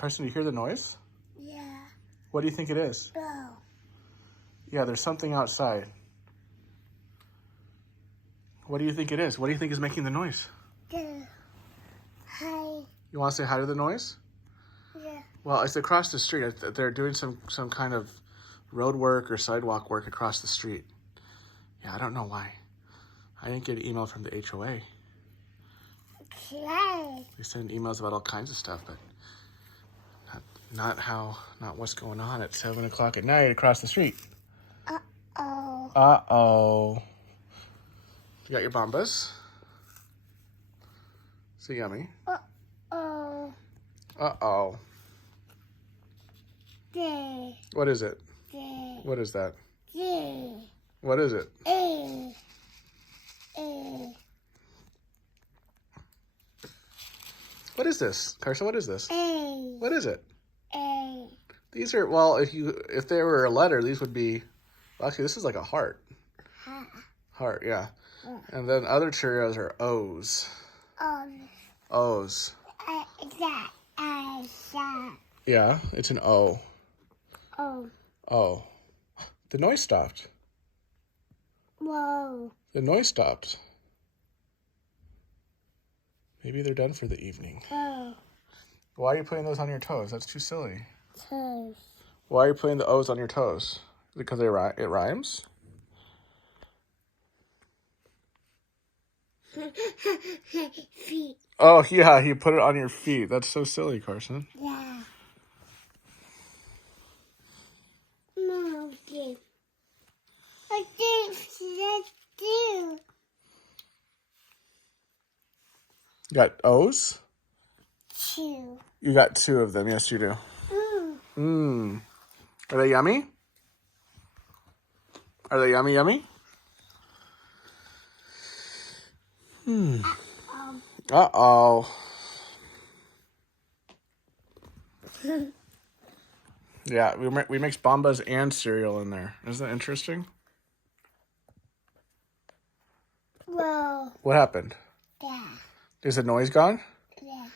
Carson, do you hear the noise? Yeah. What do you think it is? Go. Yeah, there's something outside. What do you think it is? What do you think is making the noise? Go. Hi. You want to say hi to the noise? Yeah. Well, it's across the street. They're doing some kind of road work or sidewalk work across the street. Yeah, I don't know why. I didn't get an email from the HOA. Okay. They send emails about all kinds of stuff, but not what's going on at 7 o'clock at night across the street. Uh-oh. Uh-oh. You got your bombas? So yummy. Uh-oh. Uh-oh. Day. What is it? Day. What is that? Day. What is it? A. A. What is this? Carson, what is this? A. What is it? A. These are, well, if they were a letter, these would be, well, actually, this is like a heart. Ha. Heart, yeah. And then other Cheerios are O's. O's. That. That. Yeah, it's an O. Oh. Oh. The noise stopped. Whoa. The noise stopped. Maybe they're done for the evening. Oh. Why are you putting those on your toes? That's too silly. Toes. Why are you putting the O's on your toes? Because it rhymes? Feet. Oh, yeah, you put it on your feet. That's so silly, Carson. Yeah. Monkey. I think let's do. You got O's? Two. You got 2 of them. Yes, you do. Mmm. Are they yummy? Are they yummy, yummy? Uh-oh. Yeah, we mix Bombas and cereal in there. Isn't that interesting? Whoa. What happened? Yeah. Is the noise gone? Yeah.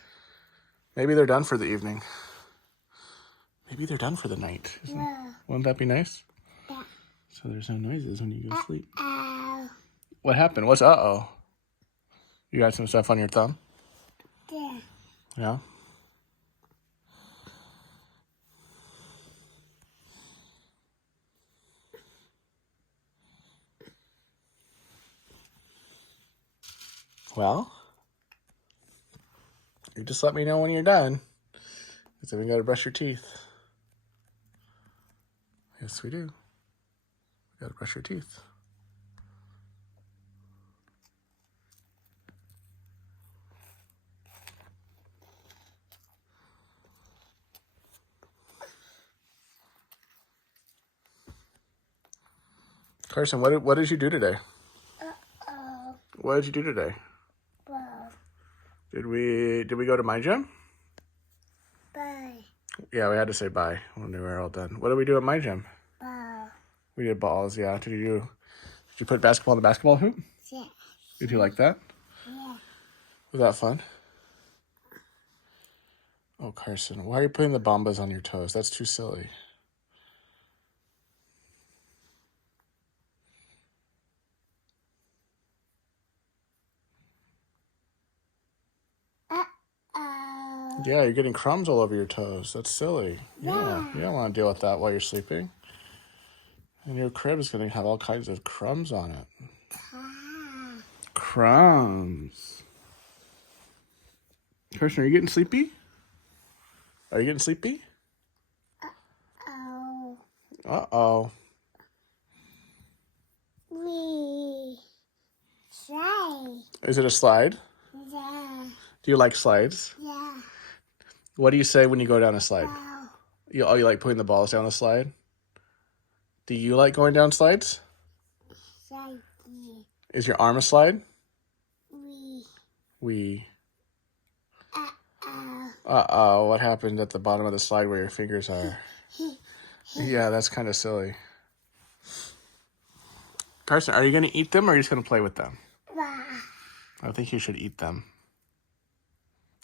Maybe they're done for the evening. Maybe they're done for the night. Whoa. Wouldn't that be nice? Yeah. So there's no noises when you go to sleep. Ow. What happened? What's uh-oh? You got some stuff on your thumb? Yeah. Yeah? Well, you just let me know when you're done. Because then we got to brush your teeth. Yes, we do. We got to brush your teeth. Carson, what did you do today? Uh-oh. What did you do today? Whoa. Did we go to my gym? Bye. Yeah, we had to say bye when we were all done. What did we do at my gym? Ball. We did balls, yeah. Did you put basketball in the basketball hoop? Yeah. Did you like that? Yeah. Was that fun? Oh, Carson, why are you putting the Bombas on your toes? That's too silly. Uh-oh. Yeah, you're getting crumbs all over your toes. That's silly. Yeah, you don't want to deal with that while you're sleeping. And your crib is going to have all kinds of crumbs on it. Crumbs. Carson, are you getting sleepy? Are you getting sleepy? Oh. Uh-oh. We try. Is it a slide? Yeah. Do you like slides? Yeah. What do you say when you go down a slide? Wow. You like putting the balls down the slide? Do you like going down slides? Shaggy. Is your arm a slide? We. We. Uh-oh. Uh-oh, what happened at the bottom of the slide where your fingers are? Yeah, that's kind of silly. Carson, are you going to eat them or are you just going to play with them? Wow. I think you should eat them.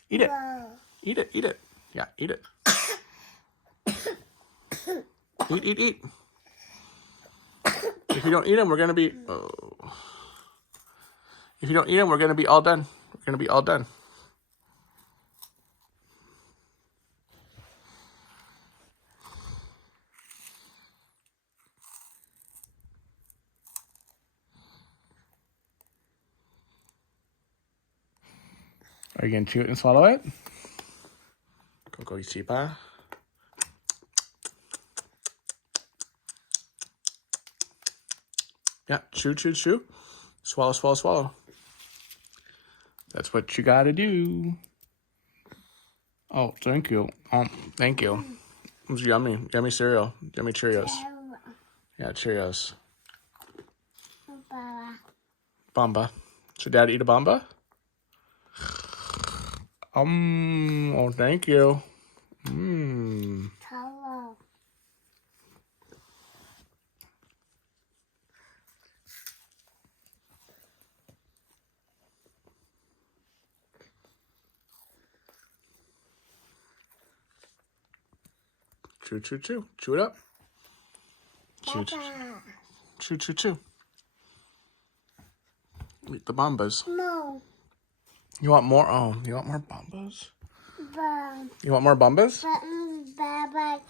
Eat it. Whoa. Eat it. Eat it. Yeah, eat it. Eat, eat, eat. If you don't eat them, we're gonna be. Oh. If you don't eat them, we're gonna be all done. We're gonna be all done. Are you gonna chew it and swallow it? Coco Isipa. Yeah, chew, chew, chew. Swallow, swallow, swallow. That's what you gotta do. Oh, thank you. Thank you. It was yummy. Yummy cereal. Yummy Cheerios. Yeah, Cheerios. Baba. Bamba. Should Dad eat a Bamba? Oh, thank you. Hello. Chew, chew, chew. Chew it up. Chew, chew, Baba. chew, chew, chew. Eat the Bambas. No. You want more? Oh, you want more Bambas? Baba. You want more Bambas? Baba.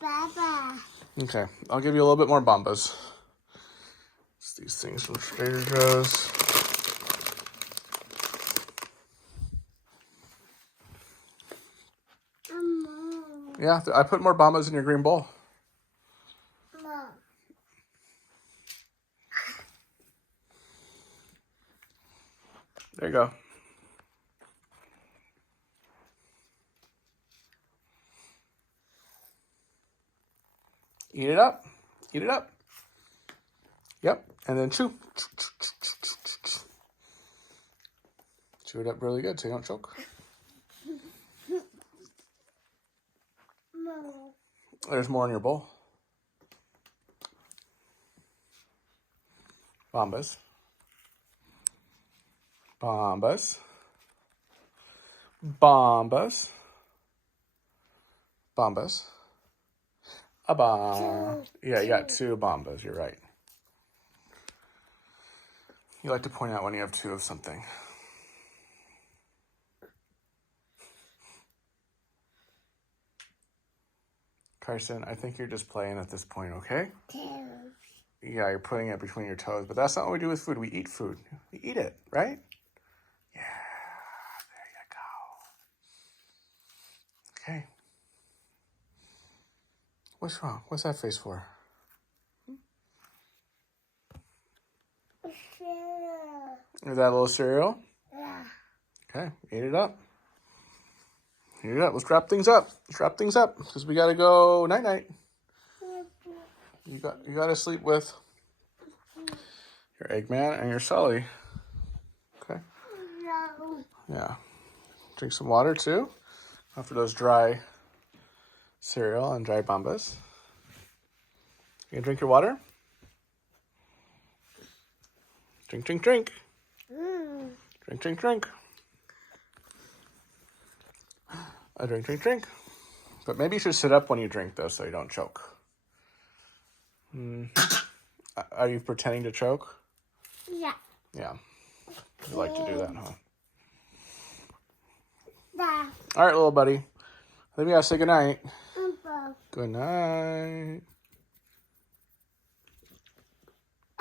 Baba. Okay, I'll give you a little bit more Bambas. It's these things from Trader Joe's. Yeah, I put more Bambas in your green bowl. Mom. There you go. Eat it up. Eat it up. Yep, and then chew. Chew, chew, chew, chew, chew, chew, chew. Chew it up really good so you don't choke. Mom. There's more in your bowl. Bambas. Bambas. Bambas. Bambas. A bomb. Yeah, you got two Bambas. You're right. You like to point out when you have two of something. Carson, I think you're just playing at this point, okay? Two. Yeah, you're putting it between your toes, but that's not what we do with food. We eat food. We eat it, right? Yeah, there you go. Okay. What's wrong? What's that face for? Cereal. Is that a little cereal? Yeah. Okay, eat it up. Eat it up. Let's wrap things up. Let's wrap things up because we gotta go night night. You gotta sleep with your Eggman and your Sully. Okay. No. Yeah. Drink some water too after those dry cereal and dry Bambas. You gonna drink your water? Drink, drink, drink. Drink, drink, drink. Drink, drink, drink. But maybe you should sit up when you drink, though, so you don't choke. Are you pretending to choke? Yeah. Yeah. You like to do that, huh? Yeah. All right, little buddy. I think we gotta say goodnight. Baba. Good night.